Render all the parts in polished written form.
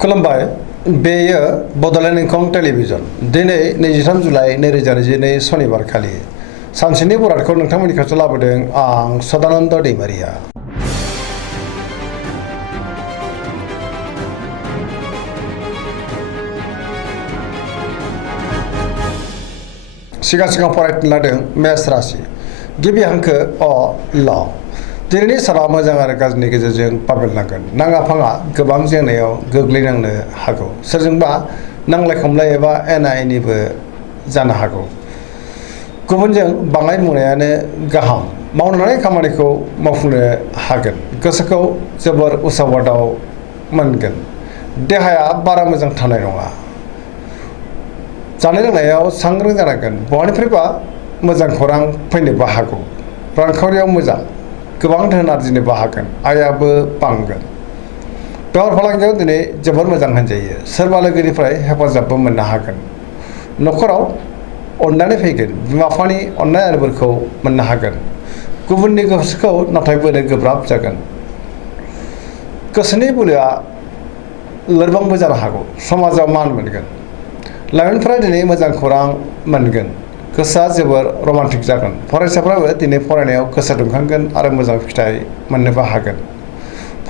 खुलुमबाय बेयो बड'लेण्ड इंखं टेलिभिजन दिनै 23 जुलाइ 2022 सनिबार खालि सानसेनि बरादखौ नोंथांमोननि खाथियाव लाबोदों आं सदानन्द दैमारिया। सिगां फरायनो लादों मेष राशि गिबि हांखो अ ल दिनैनि साना मोजां आरो गाज्रिनि गेजेरजों बाबेलनांगोन। नाङा फाङा गोबां जेंनायाव गोग्लैनांनो हागौ। सोरजोंबा नांलाय खमलाय एबा एना एनिबो जानो हागौ। गुबुनजों बाङाय बुंनायानो गाहाम। मावनानै खामानिखौ मावफुंनो हागोन। गोसोखौ जोबोर उसाव-बादाव मोनगोन। देहाया बारा मोजां थानाय नङा। जानाय लोंनायाव सांग्रां जानांगोन। बहानिफ्रायबा मोजां खौरां फैनोबो हागौ। रांखावरियाव मोजां गोबां धोन आरजिनोबो हागोन। आयाबो बांगोन। बेफार फालांगियाव दिनै जोबोर मोजां होनजायो। सोरबा लोगोनिफ्राय हेफाजाबबो मोननो हागोन। न'खराव अननानै फैगोन। बिमा-बिफानि अननाय आरो बोरखौ मोननो हागोन। गुबुननि गोसोखौ नाथाय बोनो गोब्राब जागोन। गोसोनि बोलोआ लोरबांबो जानो हागौ। समाजाव मान मोनगोन। लाइमोनफोरा दिनै मोजां खौरां मोनगोन। गोसोआ जोबोर रमान्टिक जागोन। फरायसाफ्राबो दिनै फरायनायाव गोसो दुंखांगोन आरो मोजां फिथाइ मोननोबो हागोन।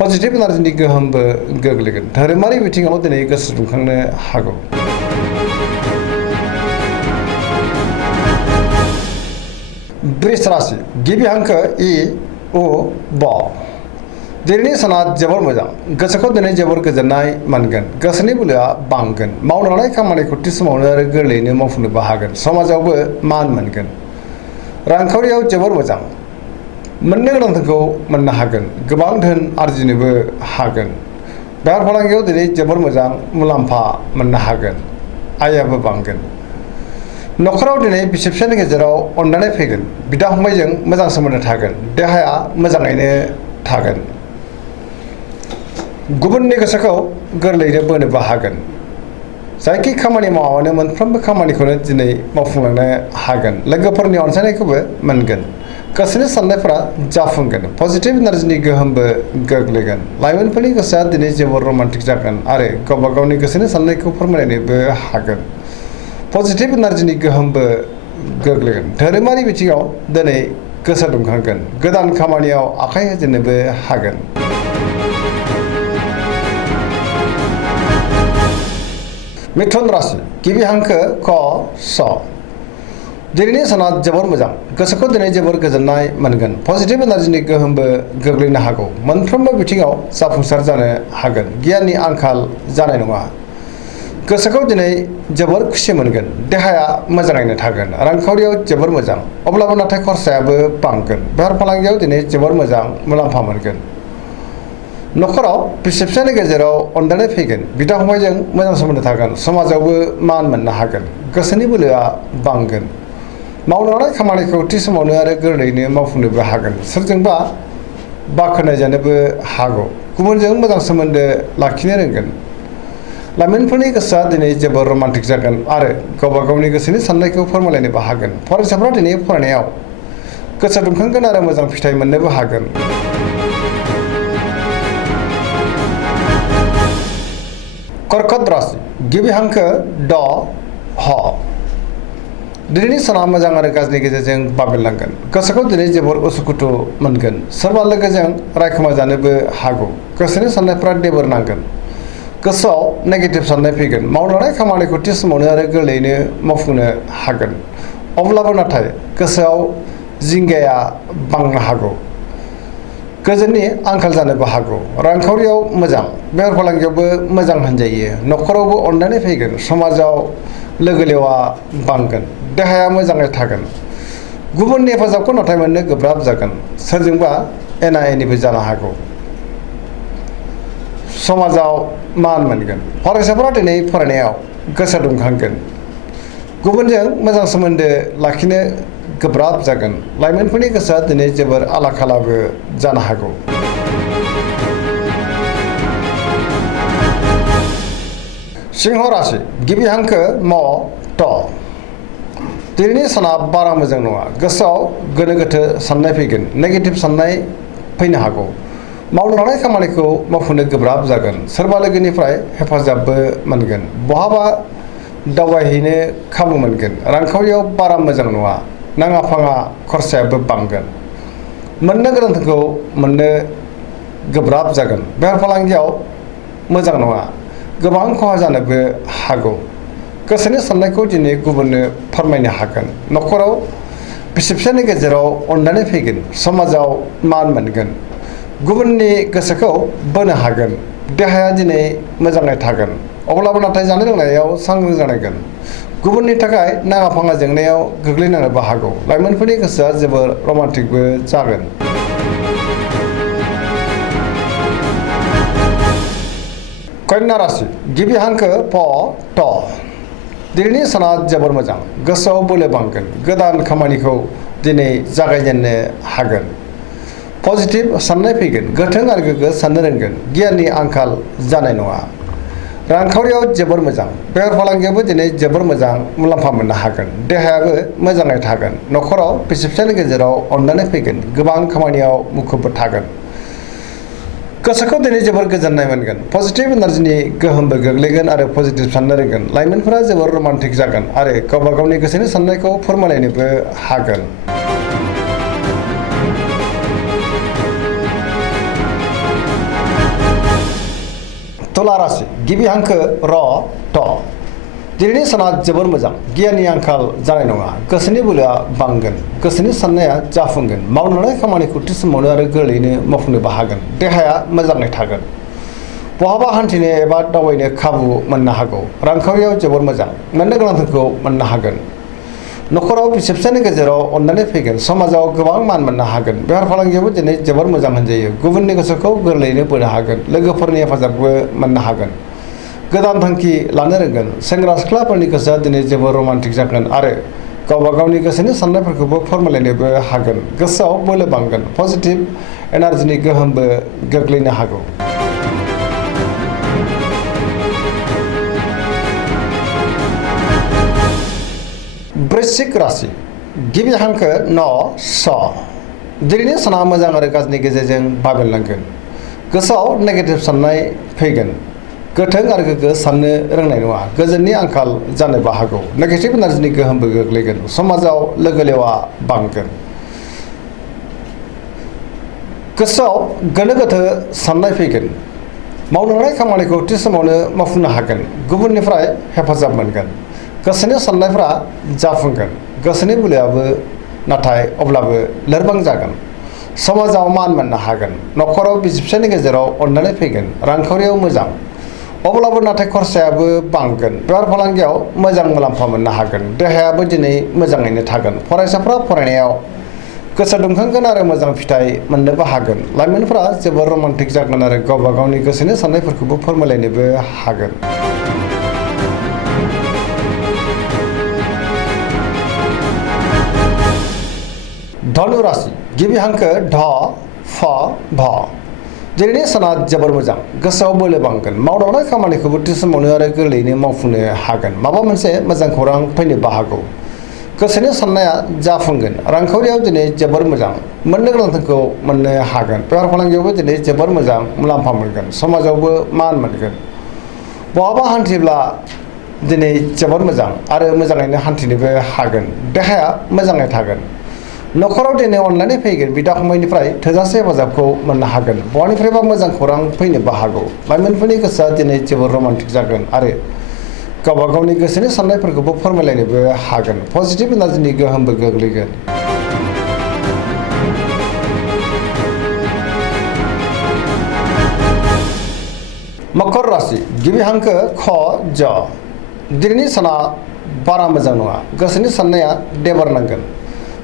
पजिटिभ एनार्जिनि गोहोमबो गोग्लैगोन। धोरोमारि बिथिङाव दिनै गोसो दुंखांनो हागौ। वृष राशि गिबि हांखो इ उ ब दिनैनि साना जोबोर मोजां। गोसोखौ दिनै जोबोर गोजोननाय मोनगोन। गोसोनि बोलोआ बांगोन। मावनो लानाय खामानिखौ थि समावनो आरो गोरलैयैनो मावफुंनोबो हागोन। समाजावबो मान मोनगोन। रांखावरियाव जोबोर मोजां। मोननो गोनांखौ मोननो हागोन। गोबां धोन आरजिनोबो हागोन। बेफार फालांगियाव दिनै जोबोर मोजां मुलाम्फा मोननो हागोन। आयाबो बांगोन। न'खराव दिनै बिसि-फिसायनि गेजेराव अननानै फैगोन। बिदा-फंबायजों मोजां सोमोन्दो थागोन। देहाया मोजाङैनो थागोन। गुबुननि गोसोखौ गोरलैयैनो बोनोबो हागोन। जायखि खामानि मावामानो मोनफ्रोमबो खामानिखौनो दिनै मावफुंलांनो हागोन। लोगोफोरनि अनसायनायखौबो मोनगोन। गोसोनि साननायफोरा जाफुंगोन। पजिटिभ एनार्जिनि गोहोमबो गोग्लैगोन। लाइमोनफोरनि गोसोआ दिनै जोबोर रमान्टिक जागोन आरो गावबा गावनि गोसोनि साननायखौ फोरमायनोबो हागोन। पजिटिभ एनार्जिनि गोहोमबो गोग्लैगोन। धोरोमारि बिथिङाव दिनै गोसो दुंखांगोन। गोदान खामानियाव आखाइ होजेननोबो हागोन। मिथुन राशि गिबि हांखो क स दिनैनि साना जोबोर मोजां। गोसोखौ दिनै जोबोर गोजोननाय मोनगोन। पजिटिभ एनार्जिनि गोहोमबो गोग्लैनो हागौ। मोनफ्रोमबो बिथिङाव जाफुंसार जानो हागोन। गियाननि आंखाल जानाय नङा। गोसोखौ दिनै जोबोर खुसि मोनगोन। देहाया मोजाङैनो थागोन। रांखावरियाव जोबोर मोजां। अब्लाबो नाथाय खरसायाबो बांगोन। बेफार फालांगियाव दिनै जोबोर मोजां मुलाम्फा मोनगोन। न'खराव बिसि-फिसायनि गेजेराव अनलायनाय फैगोन। बिदा-फंबायजों मोजां सोमोन्दो थागोन। समाजावबो मान मोननो हागोन। गोसोनि बोलोआ बांगोन। मावनो लानाय खामानिखौ थि समावनो आरो गोरलैयैनो मावफुंनोबो हागोन। सोरजोंबा बाख्नायजानोबो हागौ। गुबुनजों मोजां सोमोन्दो लाखिनो रोंगोन। लाइमोनफोरनि गोसोआ दिनै जोबोर रमान्टिक जागोन आरो गावबा गावनि गोसोनि साननायखौ फोरमायलायनोबो हागोन। फरायसाफ्रा दिनै फरायनायाव गोसो दुंखांगोन आरो मोजां फिथाइ मोननोबो हागोन। कर्कट राशि गिबि हांखो ड ह दिनैनि साना मोजां आरो गाज्रिनि गेजेरजों बाबेलनांगोन। गोसोखौ दिनै जोबोर उसुखुथु मोनगोन। सोरबा लोगोजों रायखुमा जानोबो हागौ। गोसोनि साननायफ्रा देबोर नांगोन। गोसोआव नेगेटिभ साननाय फैगोन। मावनो लानाय खामानिखौ थि समावनो आरो गोरलैयैनो मावफुंनो हागोन। अब्लाबो नाथाय गोसोआव जिंगाया बांनो हागौ। गोजोननि आंखाल जानोबो हागौ। रांखावरियाव मोजां। बेफार फालांगियावबो मोजां होनजायो। न'खरावबो अननानै फैगोन। समाजाव लोगो लेवा बांगोन। देहाया मोजाङै थागोन। गुबुननि हेफाजाबखौ नाथाय मोननो गोब्राब जागोन। सोरजोंबा एना एनिबो जानो हागौ। समाजाव मान मोनगोन। फरायसाफोरा दिनै फरायनायाव गोसो दुंखांगोन। गुबुनजों मोजां सोमोन्दो लाखिनो गोब्राब जागोन। लाइमोनफोरनि गोसोआ दिनै जोबोर आला-खालाबो जानो हागौ। सिंह राशि गिबि हांखो म ट दिनैनि साना बारा मोजां नङा। गोसोआव गोनो गोथो साननाय फैगोन। नेगेटिभ साननाय फैनो हागौ। मावनो लानाय खामानिखौ मावफुंनो गोब्राब जागोन सोरबा लोगोनिफ्राय हेफाजाबबो मोनगोन बहाबा दावबायहैनो खाबु मोनगोन रांखावरियाव बारा मोजां नङा नाङा फाङा खरसायाबो बांगोन मोननो गोनांखौ मोननो गोब्राब जागोन बेफार फालांगियाव मोजां नङा गोबां खहा जानोबो हागौ गोसोनि साननायखौ दिनै गुबुननो फोरमायनो हागोन न'खराव बिसि फिसायनि गेजेराव अननानै फैगोन समाजाव मान मोनगोन गुबुननि गोसोखौ बोनो हागोन देहाया दिनै मोजाङै थागोन अब्लाबो नाथाय जानाय लोंनायाव सांग्रां जानांगोन गुबुननि थाखाय नाङा फाङा जेंनायाव गोग्लैनांनोबो हागौ लाइमोनफोरनि गोसोआ जोबोर रमान्टिकबो जागोन कन्या राशि गिबि हांखो प ट दिनैनि साना जोबोर मोजां गोसोआव बोलो बांगोन गोदान खामानिखौ दिनै जागायजेननो हागोन पजिटिभ साननाय फैगोन गोथों आरो गोग्गो साननो रोंगोन गियाननि आंखाल जानाय नङा रांखावरियाव जोबोर मोजां बेफार फालांगियावबो दिनै जोबोर मोजां मुलाम्फा मोननो हागोन देहायाबो मोजाङै थागोन न'खराव बिसि फिसायनि गेजेराव अननानै फैगोन गोबां खामानियाव मुखुबबो थागोन गोसोखौ दिनै जोबोर गोजोननाय मोनगोन पजिटिभ एनार्जिनि गोहोमबो गोग्लैगोन आरो पजिटिभ साननो रोंगोन लाइमोनफोरा जोबोर रमान्टिक जागोन आरो गावबा गावनि गोसोनि साननायखौ फोरमायलायनोबो हागोन तुला राशि गिबि हांखो र ट दिनैनि साना जोबोर मोजां गियाननि आंखाल जानाय नङा गोसोनि बोलोआ बांगोन गोसोनि साननाया जाफुंगोन मावनो लानाय खामानिखौ थि समावनो आरो गोरलैयैनो मावफुंनोबो हागोन देहाया मोजाङै थागोन बहाबा हान्थिनो एबा दावबायनो खाबु मोननो हागौ रांखावरियाव जोबोर मोजां मोननो गोनांखौ मोननो हागोन न'खराव बिसि फिसायनि गेजेराव अननानै फैगोन समाजाव गोबां मान मोननो हागोन बेफार फालांगियावबो दिनै जोबोर मोजां होनजायो गुबुननि गोसोखौ गोरलैयैनो बोनो हागोन लोगोफोरनि हेफाजाबबो मोननो हागोन गोदान थांखि लानो रोंगोन सेंग्रा सिख्लाफोरनि गोसोआ दिनै जोबोर रमान्टिक जागोन आरो गावबा गावनि गोसोनि साननायफोरखौबो फोरमायलायनोबो हागोन गोसोआव बोलो बांगोन पजिटिभ एनार्जिनि गोहोमबो गोग्लैनो हागौ वृश्चिक राशि गिबि हांखो न स दिनैनि साना मोजां आरो गाज्रिनि गेजेरजों बाबेनलांगोन गोसोआव नेगेटिभ साननाय फैगोन गोथों आरो गोग्गो साननो रोंनाय नङा गोजोननि आंखाल जानोबो हागौ नेगेटिभ एनार्जिनि गोहोमबो गोग्लैगोन समाजाव लोगो लेवा बांगोन गोसोआव गोनो गोथो साननाय फैगोन मावनो लानाय खामानिखौ थि समावनो मावफुंनो हागोन गुबुननिफ्राय हेफाजाब मोनगोन गोसोनि साननायफ्रा जाफुंगोन गोसोनि बोलोआबो नाथाय अब्लाबो लोरबां जागोन समाजाव मान मोननो हागोन न'खराव बिसि फिसायनि गेजेराव अननानै फैगोन रांखावरियाव मोजां अब्लाबो नाथाय खरसायाबो बांगोन बेफार फालांगियाव मोजां मुलाम्फा मोननो हागोन देहायाबो दिनै मोजाङैनो थागोन फरायसाफ्रा फरायनायाव गोसो दुंखांगोन आरो मोजां फिथाइ मोननोबो हागोन लाइमोनफोरा जोबोर रमान्टिक जागोन आरो गावबा गावनि गोसोनि साननायफोरखौबो फोरमायलायनोबो हागोन धनु राशि गिबि हांखो ढ फ भ दिनैनि साना जोबोर मोजां गोसोआव बोलो बांगोन मावनो लानाय खामानिखौबो थि समावनो आरो गोरलैयैनो मावफुंनो हागोन माबा मोनसे मोजां खौरां फैनोबो हागौ गोसोनि साननाया जाफुंगोन रांखावरियाव दिनै जोबोर मोजां मोननो गोनांखौ मोननो हागोन बेफार फालांगियावबो दिनै जोबोर मोजां मुलाम्फा मोनगोन समाजावबो मान मोनगोन बहाबा हान्थिब्ला दिनै जोबोर मोजां आरो मोजाङैनो हान्थिनोबो हागोन देहाया मोजाङै थागोन न'खराव दिनै अननानै फैगोन बिदा फंबायनिफ्राय थोजासे हेफाजाबखौ मोननो हागोन बहानिफ्रायबा मोजां खौरां फैनोबो हागौ लाइमोनफोरनि गोसोआ दिनै जोबोर रमान्टिक जागोन आरो गावबा गावनि गोसोनि साननायफोरखौबो फोरमायलायनोबो हागोन पजिटिभ एनार्जिनि गोहोमबो गोग्लैगोन मकर राशि गिबि हांखो ख ज दिनैनि साना बारा मोजां नङा गोसोनि साननाया देबार नांगोन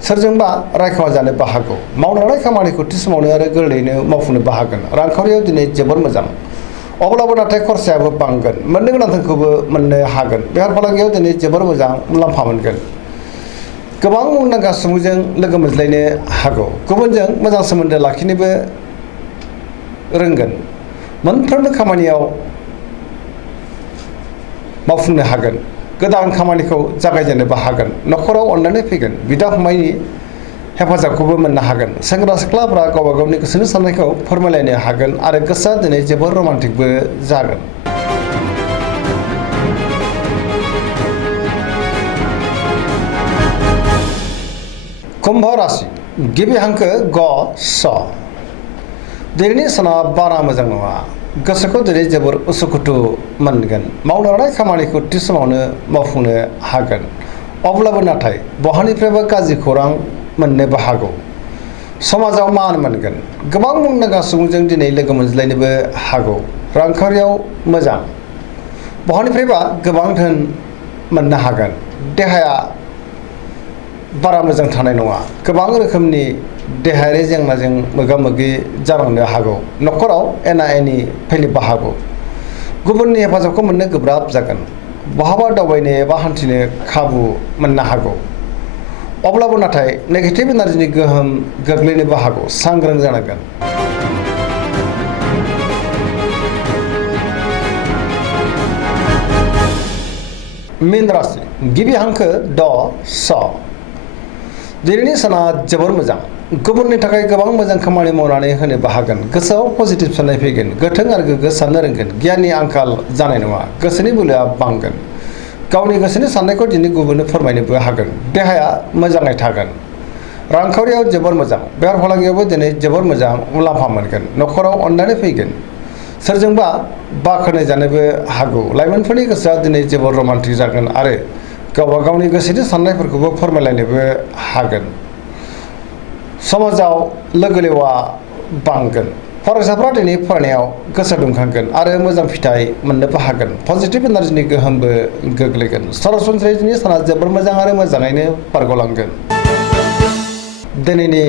सोरजोंबा रायखोमा जानोबो हागौ मावनो लानाय खामानिखौ थि समावनो आरो गोरलैयैनो मावफुंनोबो हागोन रांखावरियाव दिनै जोबोर मोजां अब्लाबो नाथाय खरसायाबो बांगोन मोननो गोनांखौबो मोननो हागोन बेफार फालांगियाव दिनै जोबोर मोजां मुलाम्फा मोनगोन गोबां मुंदांखा सुबुंजों लोगो मोनज्लायनो हागौ गुबुनजों मोजां सोमोन्दो लाखिनोबो रोंगोन मोनफ्रोमबो खामानियाव मावफुंनो हागोन गोदान खामानिखौ जागायजेननोबो हागोन न'खराव अननानै फैगोन बिदा फंबायनि हेफाजाबखौबो मोननो हागोन। सेंग्रा सिख्लाफ्रा गावबा गावनि गोसोनि साननायखौ फोरमायलायनो हागोन आरो गोसोआ दिनै जोबोर रमान्टिकबो जागोन। कुम्भ राशि गिबि हांखो ग स। दिनैनि साना बारा मोजां नङा। गोसोखौ दिनै जोबोर उसुखुथु मोनगोन। मावनो लानाय खामानिखौ थि समावनो मावफुंनो हागोन। अब्लाबो नाथाय बहानिफ्रायबो गाज्रि खौरां मोननोबो हागौ। समाजाव मान मोनगोन। गोबां मुंदांखा सुबुंजों दिनै लोगो मोनज्लायनोबो हागौ। रांखावरियाव मोजां। बहानिफ्रायबा गोबां धोन मोननो हागोन। देहाया बारा मोजां थानाय नङा। गोबां रोखोमनि देहायारि जेंनाजों मोगा मोगि जानांनो हागौ। न'खराव एना एनि फैनोबो हागौ। गुबुननि हेफाजाबखौ मोननो गोब्राब जागोन। बहाबा दावबायनो एबा हान्थिनो खाबु मोननो हागौ। अब्लाबो नाथाय नेगेटिभ एनार्जिनि गोहोम गोग्लैनोबो हागौ। सांग्रां जानांगोन। मीन राशि गिबि हांखो ड स। दिनैनि साना जोबोर मोजां। गुबुननि थाखाय गोबां मोजां खामानि मावनानै होनोबो हागोन। गोसोआव पजिटिभ साननाय फैगोन। गोथों आरो गोग्गो साननो रोंगोन। गियाननि आंखाल जानाय नङा। गोसोनि बोलोआ बांगोन। गावनि गोसोनि साननायखौ दिनै गुबुननो फोरमायनोबो हागोन। देहाया मोजाङै थागोन। रांखावरियाव जोबोर मोजां। बेफार फालांगियावबो दिनै जोबोर मोजां मुलाम्फा मोनगोन। न'खराव अननानै फैगोन। सोरजोंबा बाख्नाय जानोबो हागौ। लाइमोनफोरनि गोसोआ दिनै जोबोर रमान्टिक जागोन आरो गावबा गावनि गोसोनि साननायफोरखौबो फोरमायलायनोबो हागोन। समाजाव लोगो लेवा बांगोन। फरायसाफ्रा दिनै फरायनायाव गोसो दुंखांगोन आरो मोजां फिथाइ मोननोबो हागोन। पजिटिभ एनार्जिनि गोहोमबो गोग्लैगोन। सरासनस्रायै दिनै साना जोबोर मोजां आरो मोजाङैनो बारग'लांगोन। दिनैनि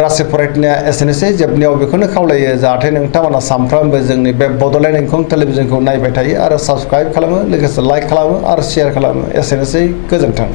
राशि फरायनाया एसेनोसै। जोबनायाव बेखौनो खावलायो जाहाथे नोंथांमोना सानफ्रामबो जोंनि बे बड'लेण्ड इंखं टेलिभिजनखौ नायबाय थायो आरो साबस्क्राइब खालामो, लोगोसे लाइक खालामो आरो शेयार खालामो। एसेनोसै, गोजोन्थों।